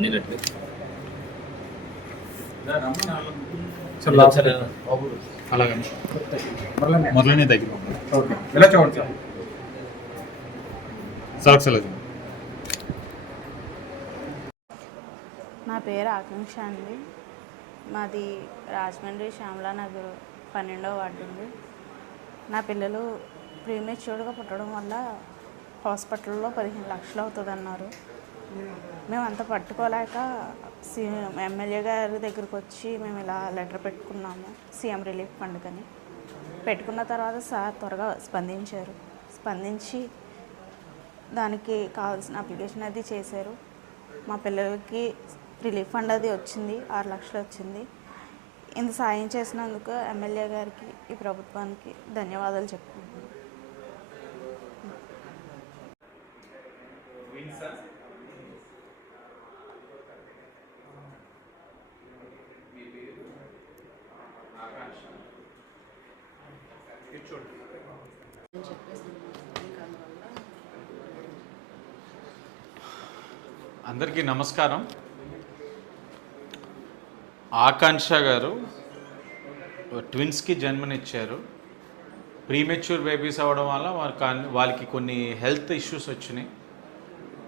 అన్ని అలాగే చూడండి సార్. నా పేరు ఆకాంక్ష అండి. మాది రాజమండ్రి శ్యామలా నగర్ పన్నెండవ వార్డు అండి. నా పిల్లలు ప్రీమెచ్యూర్డ్గా పుట్టడం వల్ల హాస్పిటల్లో పదిహేను లక్షలు అవుతుంది అన్నారు మేము అంత పట్టుకోలేక సీఎం ఎమ్మెల్యే గారి దగ్గరికి వచ్చి మేము ఇలా లెటర్ పెట్టుకున్నాము సీఎం రిలీఫ్ ఫండ్కని. పెట్టుకున్న తర్వాత సార్ త్వరగా స్పందించారు. స్పందించి దానికి కావాల్సిన అప్లికేషన్ అది చేశారు. మా పిల్లలకి రిలీఫ్ ఫండ్ అది వచ్చింది ఆరు లక్షలు వచ్చింది. ఇంత సాయం చేసినందుకు ఎమ్మెల్యే గారికి ఈ ప్రభుత్వానికి ధన్యవాదాలు చెప్పుకుంటున్నాను అందరికీ నమస్కారం. ఆకాంక్ష గారు ట్విన్స్కి జన్మనిచ్చారు. ప్రీమెచ్యూర్ బేబీస్ అవ్వడం వల్ల వారి వాళ్ళకి కొన్ని హెల్త్ ఇష్యూస్ వచ్చినాయి.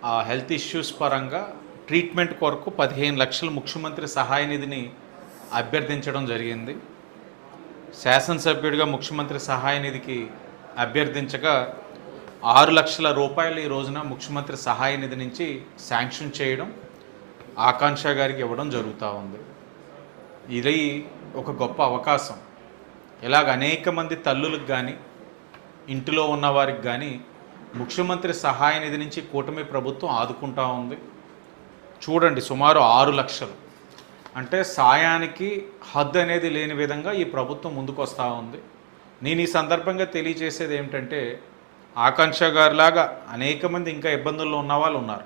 ఆ హెల్త్ ఇష్యూస్ పరంగా ట్రీట్మెంట్ కొరకు పదిహేను లక్షల ముఖ్యమంత్రి సహాయ నిధిని అభ్యర్థించడం జరిగింది. శాసనసభ్యుడిగా ముఖ్యమంత్రి సహాయ నిధికి అభ్యర్థించగా ఆరు లక్షల రూపాయలు ఈ రోజున ముఖ్యమంత్రి సహాయ నిధి నుంచి శాంక్షన్ చేయడం ఆకాంక్ష గారికి ఇవ్వడం జరుగుతూ ఉంది. ఇది ఒక గొప్ప అవకాశం. ఇలాగ అనేక మంది తల్లులకు కానీ ఇంటిలో ఉన్న వారికి కానీ ముఖ్యమంత్రి సహాయ నిధి నుంచి కూటమి ప్రభుత్వం ఆదుకుంటా ఉంది. చూడండి సుమారు ఆరు లక్షలు. అంటే సాయానికి హద్దు అనేది లేని విధంగా ఈ ప్రభుత్వం ముందుకు వస్తూ ఉంది. నేను ఈ సందర్భంగా తెలియజేసేది ఏమిటంటే ఆకాంక్ష గారిలాగా అనేక మంది ఇంకా ఇబ్బందుల్లో ఉన్న వాళ్ళు ఉన్నారు.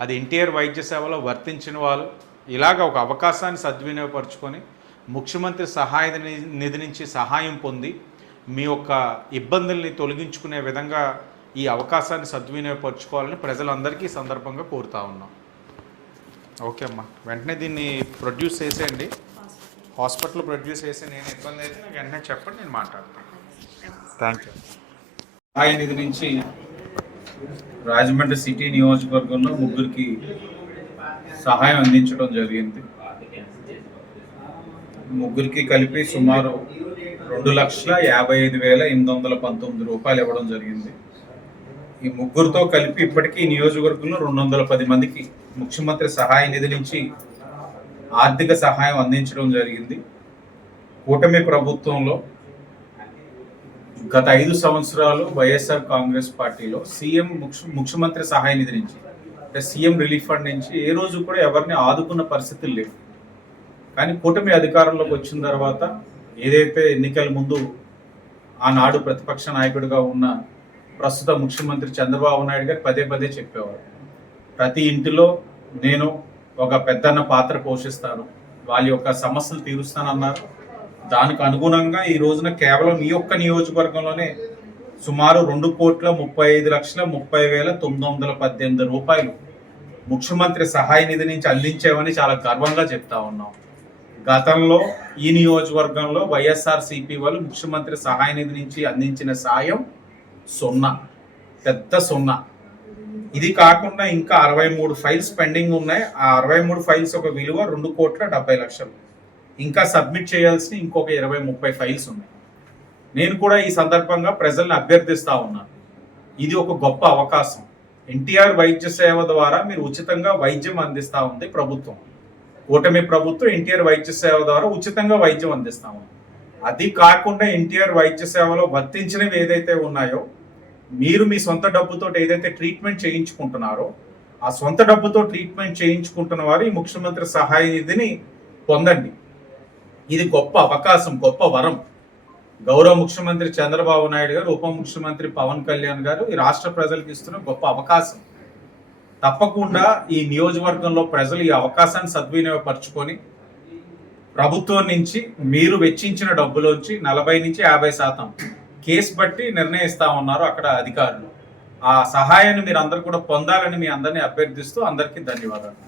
అది ఎన్టీఆర్ వైద్య సేవలో వర్తించిన వాళ్ళు ఇలాగ ఒక అవకాశాన్ని సద్వినియోగపరుచుకొని ముఖ్యమంత్రి సహాయ ని- నిధి నుంచి సహాయం పొంది మీ యొక్క ఇబ్బందుల్ని తొలగించుకునే విధంగా ఈ అవకాశాన్ని సద్వినియోగపరచుకోవాలని ప్రజలందరికీ సందర్భంగా కోరుతా ఉన్నాం. ఓకే అమ్మా. వెంటనే దీన్ని ప్రొడ్యూస్ చేసేయండి. హాస్పిటల్ ప్రొడ్యూస్ చేసి నేను ఇబ్బంది అయితే నాకు వెంటనే చెప్పండి నేను మాట్లాడతాను. థ్యాంక్ యూ సహాయ నిధి నుంచి రాజమండ్రి సిటీ నియోజకవర్గంలో ముగ్గురికి సహాయం అందించడం జరిగింది. ముగ్గురికి కలిపి సుమారు రెండు లక్షల యాభై ఐదు వేల ఎనిమిది వందల పంతొమ్మిది రూపాయలు ఇవ్వడం జరిగింది. ఈ ముగ్గురితో కలిపి ఇప్పటికీ నియోజకవర్గంలో రెండు వందల పది మందికి ముఖ్యమంత్రి సహాయ నిధి నుంచి ఆర్థిక సహాయం అందించడం జరిగింది. కూటమి ప్రభుత్వంలో గత ఐదు సంవత్సరాలు వైఎస్ఆర్ కాంగ్రెస్ పార్టీలో సీఎం ముఖ్య ముఖ్యమంత్రి సహాయ నిధి నుంచి అంటే సీఎం రిలీఫ్ ఫండ్ నుంచి ఏ రోజు కూడా ఎవరిని ఆదుకున్న పరిస్థితులు లేవు. కానీ కూటమి అధికారంలోకి వచ్చిన తర్వాత ఏదైతే ఎన్నికల ముందు ఆనాడు ప్రతిపక్ష నాయకుడిగా ఉన్న ప్రస్తుత ముఖ్యమంత్రి చంద్రబాబు నాయుడు గారు పదే పదే చెప్పేవారు. ప్రతి ఇంటిలో నేను ఒక పెద్దన్న పాత్ర పోషిస్తాను. వాళ్ళ యొక్క సమస్యలు తీరుస్తానన్నారు. దానికి అనుగుణంగా ఈ రోజున కేవలం ఈ ఒక్క నియోజకవర్గంలోనే సుమారు రెండు కోట్ల ముప్పై ఐదు లక్షల ముప్పై వేల తొమ్మిది వందల పద్దెనిమిది రూపాయలు ముఖ్యమంత్రి సహాయ నిధి నుంచి అందించామని చాలా గర్వంగా చెప్తా ఉన్నాం. గతంలో ఈ నియోజకవర్గంలో వైఎస్ఆర్ సిపి వాళ్ళు ముఖ్యమంత్రి సహాయ నిధి నుంచి అందించిన సాయం సున్నా పెద్ద సున్నా. ఇది కాకుండా ఇంకా అరవై మూడు ఫైల్స్ పెండింగ్ ఉన్నాయి. ఆ అరవై మూడు ఫైల్స్ ఒక విలువ రెండు కోట్ల డెబ్బై లక్షలు. ఇంకా సబ్మిట్ చేయాల్సిన ఇంకొక ఇరవై ముప్పై ఫైల్స్ ఉన్నాయి. నేను కూడా ఈ సందర్భంగా ప్రజల్ని అభ్యర్థిస్తా ఉన్నాను. ఇది ఒక గొప్ప అవకాశం. ఎన్టీఆర్ వైద్య సేవ ద్వారా మీరు ఉచితంగా వైద్యం అందిస్తా ఉంది ప్రభుత్వం. కూటమి ప్రభుత్వం ఎన్టీఆర్ వైద్య సేవ ద్వారా ఉచితంగా వైద్యం అందిస్తా ఉంది. అది కాకుండా ఎన్టీఆర్ వైద్య సేవలో వర్తించినవి ఏదైతే ఉన్నాయో మీరు మీ సొంత డబ్బుతో ఏదైతే ట్రీట్మెంట్ చేయించుకుంటున్నారో ఆ సొంత డబ్బుతో ట్రీట్మెంట్ చేయించుకుంటున్న వారు ఈ ముఖ్యమంత్రి సహాయ నిధిని పొందండి. ఇది గొప్ప అవకాశం గొప్ప వరం. గౌరవ ముఖ్యమంత్రి చంద్రబాబు నాయుడు గారు ఉప ముఖ్యమంత్రి పవన్ కళ్యాణ్ గారు ఈ రాష్ట్ర ప్రజలకు ఇస్తున్న గొప్ప అవకాశం. తప్పకుండా ఈ నియోజకవర్గంలో ప్రజలు ఈ అవకాశాన్ని సద్వినియోగపరచుకొని ప్రభుత్వం నుంచి మీరు వెచ్చించిన డబ్బులోంచి నలభై నుంచి యాభై శాతం కేసు బట్టి నిర్ణయిస్తా ఉన్నారు అక్కడ అధికారులు. ఆ సహాయాన్ని మీరు అందరు కూడా పొందాలని మీ అందరినీ అభ్యర్థిస్తూ అందరికీ ధన్యవాదాలు.